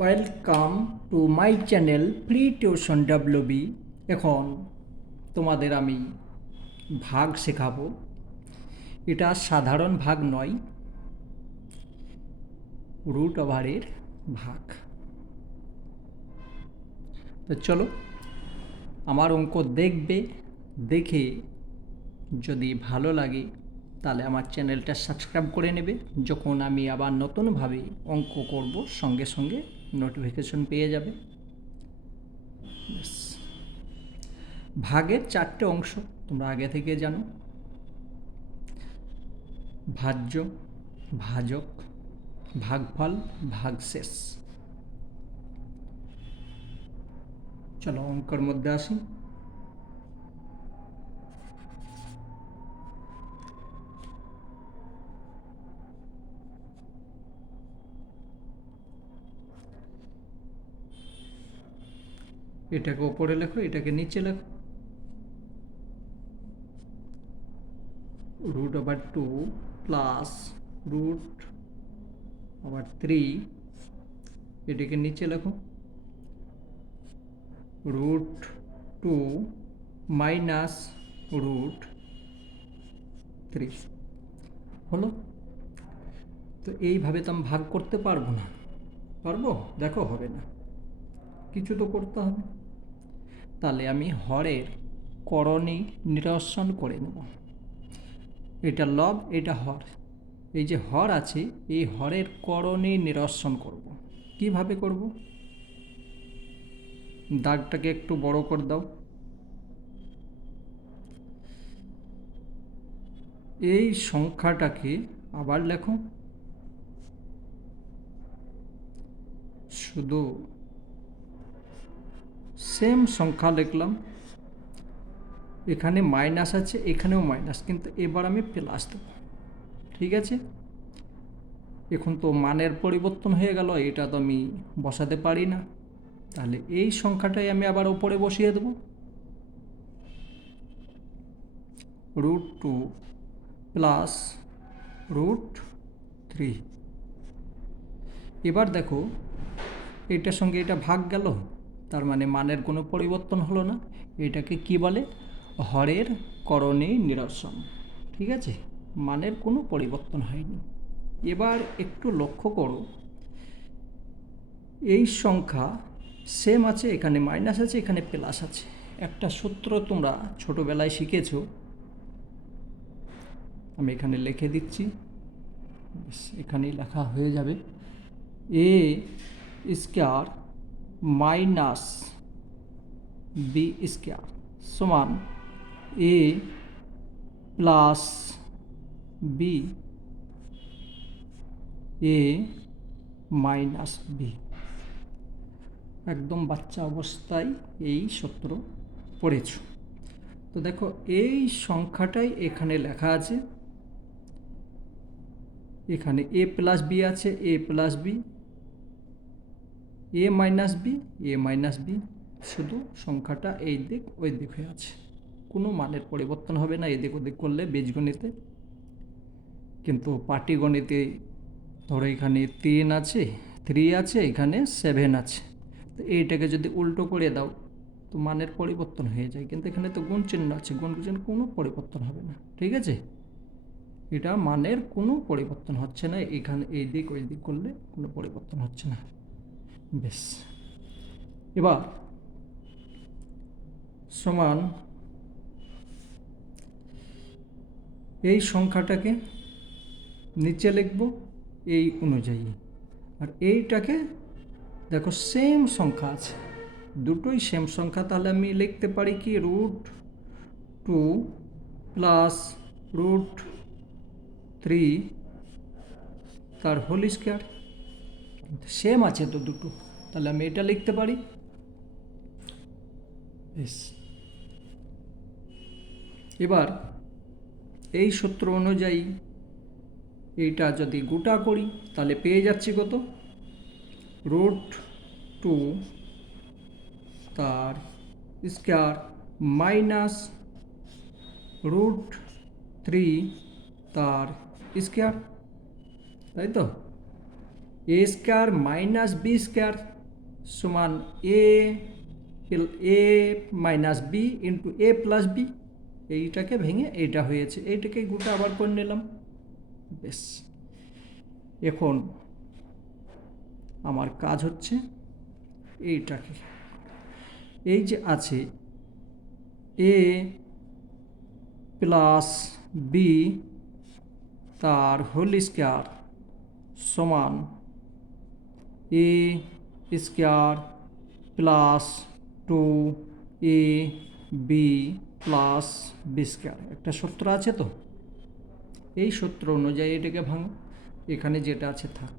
Welcome to my channel free tuition WB. এখন তোমাদের আমি ভাগ শেখাবো। এটা সাধারণ ভাগ নয়, রুট ওভারের ভাগ। তো চলো, আমার অঙ্ক দেখবে, দেখে যদি ভালো লাগে তাহলে আমার চ্যানেলটা সাবস্ক্রাইব করে নেবে। যখন আমি আবার নতুনভাবে অঙ্ক করব সঙ্গে সঙ্গে নোটিফিকেশন পেয়ে যাবে। ভাগের চারটে অংশ তোমরা আগে থেকে জানো: ভাজ্য, ভাজক, ভাগফল, ভাগশেষ। চলো অঙ্কের মধ্যে আসি। এটাকে ওপরে লেখো, এটাকে নিচে লেখো। Root over 2 plus root over 3, এটাকে নিচে লেখো। রুট 2 মাইনাস রুট 3 হলো। তো এইভাবে তো আমি ভাগ করতে পারবো না। পারবো? দেখো হবে না, কিছু তো করতে হবে। তাহলে আমি হরের করণী নিরসন করে নেব। এটা লব, এটা হর। এই যে হর আছে, এই হরের করণী নিরসন করব। কিভাবে করব? দাগটাকে একটু বড় করে দাও। এই সংখ্যাটাকে আবার লেখো। শুধু সেম সংখ্যা লিখলাম। এখানে মাইনাস আছে, এখানেও মাইনাস, কিন্তু এবার আমি প্লাস দেব। ঠিক আছে? এখন তো মানের পরিবর্তন হয়ে গেল, এটা তো আমি বসাতে পারি না। তাহলে এই সংখ্যাটাই আমি আবার ওপরে বসিয়ে দেব। Root 2 plus root 3। এবার দেখো, এটার সঙ্গে এটা ভাগ গেল, তার মানে মানের কোনো পরিবর্তন হলো না। এটাকে কি বলে? হরের করণী নিরসন। ঠিক আছে? মানের কোনো পরিবর্তন হয়নি। এবার একটু লক্ষ্য করো, এই সংখ্যা সেম আছে, এখানে মাইনাস আছে, এখানে প্লাস আছে। একটা সূত্র তোমরা ছোটোবেলায় শিখেছো, আমি এখানে লিখে দিচ্ছি, এখানেই লেখা হয়ে যাবে। এ স্কোয়ার মাইনাস বি স্কোয়ার সমান এ plus B A minus B. একদম বাচ্চা অবস্থায় এই সূত্র পড়েছ। তো দেখো, এই সংখ্যাটাই এখানে লেখা আছে। এখানে এ প্লাস বি আছে, এ প্লাস বি, এ মাইনাস বি, এ মাইনাস বি। শুধু সংখ্যাটা এই দিক ওই দিক হয়ে আছে, কোনো মানের পরিবর্তন হবে না এদিক ওদিক করলে বীজগণিতে। কিন্তু পাটিগণিতে ধরো এখানে 3 আছে, 3 আছে, এখানে 7 আছে। তো এইটাকে যদি উল্টো করে দাও তো মানের পরিবর্তন হয়ে যায়, কিন্তু এখানে তো গুণ চিহ্ন আছে, গুণ চিহ্ন কোনো পরিবর্তন হবে না। ঠিক আছে? এটা মানের কোনো পরিবর্তন হচ্ছে না, এখানে এই দিক ওই দিক করলে কোনো পরিবর্তন হচ্ছে না। বেশ, এবার সমান এই সংখ্যাটাকে নিচে লিখব এই অনুযায়ী, আর এইটাকে দেখো সেম সংখ্যা আছে, দুটোই সেম সংখ্যা। তাহলে আমি লিখতে পারি কি? রুট 2 প্লাস রুট 3 তার হোল স্কোয়ার। সেম আছে তো দুটো, তাহলে আমি এটা লিখতে পারি। এবার এই সূত্র অনুযায়ী এইটা যদি গোটা করি তাহলে পেয়ে যাচ্ছি কত? রুট 2 তার স্কোয়ার মাইনাস রুট 3 তার স্কোয়ার। তাই তো? এ স্কোয়ার মাইনাস বি স্কোয়ার সমান এ মাইনাস বি ইন্টু এ প্লাস বি। এইটাকে ভেঙে এইটা হয়েছে, এইটাকে গোটা আবার করে নিলাম। বেশ, এখন আমার কাজ হচ্ছে এইটাকে, এই যে আছে এ প্লাস বি তার হোল স্কোয়ার সমান A square plus 2 A B plus B square. একটা সূত্র আছে তো, এই সূত্র অনুযায়ী এটাকে ভাঙো, এখানে যেটা আছে থাক।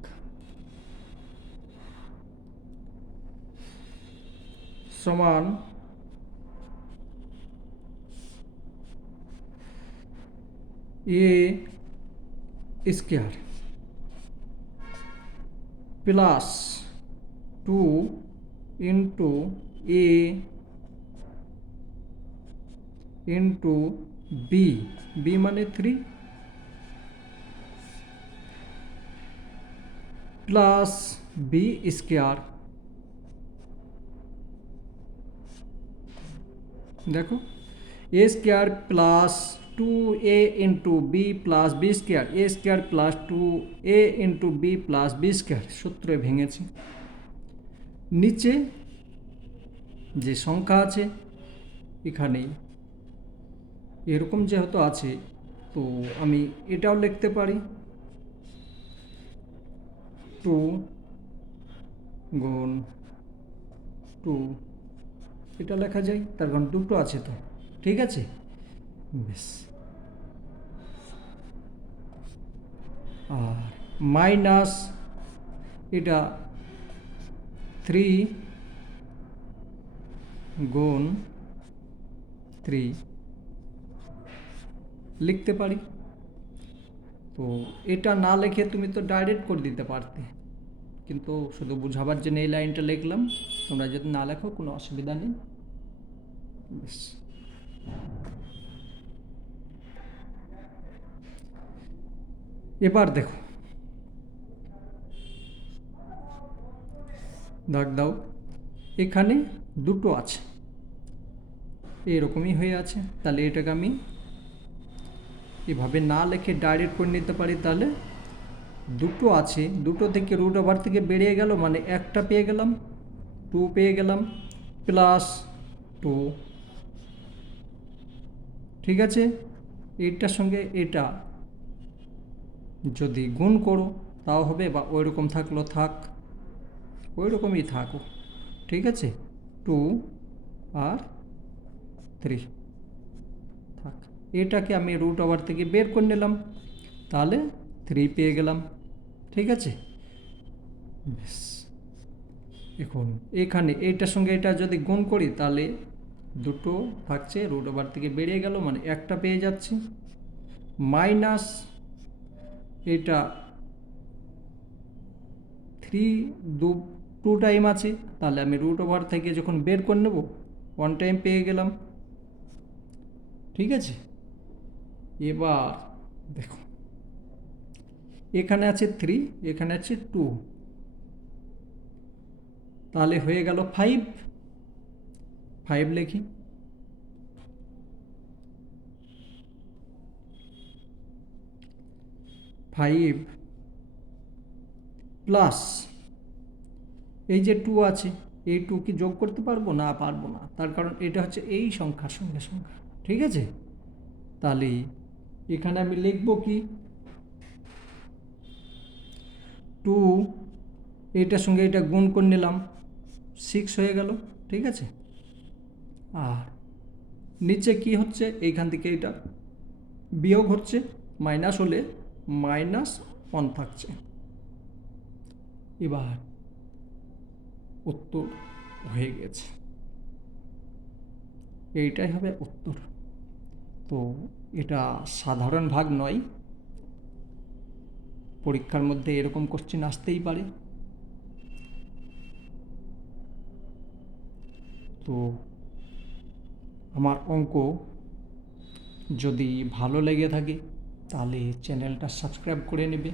সমান A square plus 2 into A into B, B মানে 3 প্লাস বি স্কোয়ার। দেখো A square plus 2a into B plus B square, A square plus 2a into B plus B square সূত্রে ভেঙেছি। নিচে যে সংখ্যা আছে এখানে এরকম যেহেতু আছে, তো আমি এটাও লিখতে পারি 2 গুণ 2, এটা লেখা যায়, তার কারণ দুটো আছে তো, ঠিক আছে। বেশ, আর মাইনাস এটা 3 গুণ 3 লিখতে পারি। তো এটা না লিখে তুমি তো ডাইরেক্ট করে দিতে পারতে, কিন্তু শুধু বুঝাবার জন্য এই লাইনটা লিখলাম। তোমরা যদি না লেখো কোনো অসুবিধা নেই। বেশ, এবার দেখো, দাগ দাও, এখানে দুটো আছে, এরকমই হয়ে আছে। তাহলে এটাকে আমি এভাবে না লিখে ডাইরেক্ট করে নিতে পারি। তাহলে দুটো আছে, দুটো থেকে রুট ওভার থেকে বেরিয়ে গেল, মানে একটা পেয়ে গেলাম, 2 পেয়ে গেলাম প্লাস 2, ঠিক আছে। এইটার সঙ্গে এটা যদি গুণ করো তাও হবে, বা ওই রকম থাকলো থাক, ওই রকমই থাকো, ঠিক আছে। 2 আর 3 থাক, এটাকে আমি রুট ওভার থেকে বের করে নিলাম, তাহলে 3 পেয়ে গেলাম, ঠিক আছে। বেশ, এখন এখানে এইটার সঙ্গে এটা যদি গুণ করি তাহলে দুটো থাকছে, রুট ওভার থেকে বেরিয়ে গেল, মানে একটা পেয়ে যাচ্ছি। মাইনাস এটা 3 2 টাইম আছে, তাহলে আমি রুট ওভার থেকে যখন বের করে নেব 1 টাইম পেয়ে গেলাম, ঠিক আছে। এবার দেখো, এখানে আছে 3, এখানে আছে 2, তাহলে হয়ে গেল 5। 5 লিখি, 5 প্লাস এই যে 2 আছে, এই 2 কি যোগ করতে পারবো? না, পারবো না, তার কারণ এটা হচ্ছে এই সংখ্যার সঙ্গে সংখ্যা, ঠিক আছে। তাহলে এখানে আমি লিখব কি 2, এইটার সঙ্গে এটা গুণ করে নিলাম, 6 হয়ে গেল, ঠিক আছে। আর নিচে কি হচ্ছে, এইখান থেকে এটা বিয়োগ হচ্ছে, মাইনাস হলে -1 থাকছে। এবার উত্তর হয়ে গেছে, এইটাই হবে উত্তর। তো এটা সাধারণ ভাগ নয়, পরীক্ষার মধ্যে এরকম কোশ্চেন আসতেই পারে। তো আমার অঙ্ক যদি ভালো লেগে থাকে তাহলে চ্যানেলটা সাবস্ক্রাইব করে নেবে।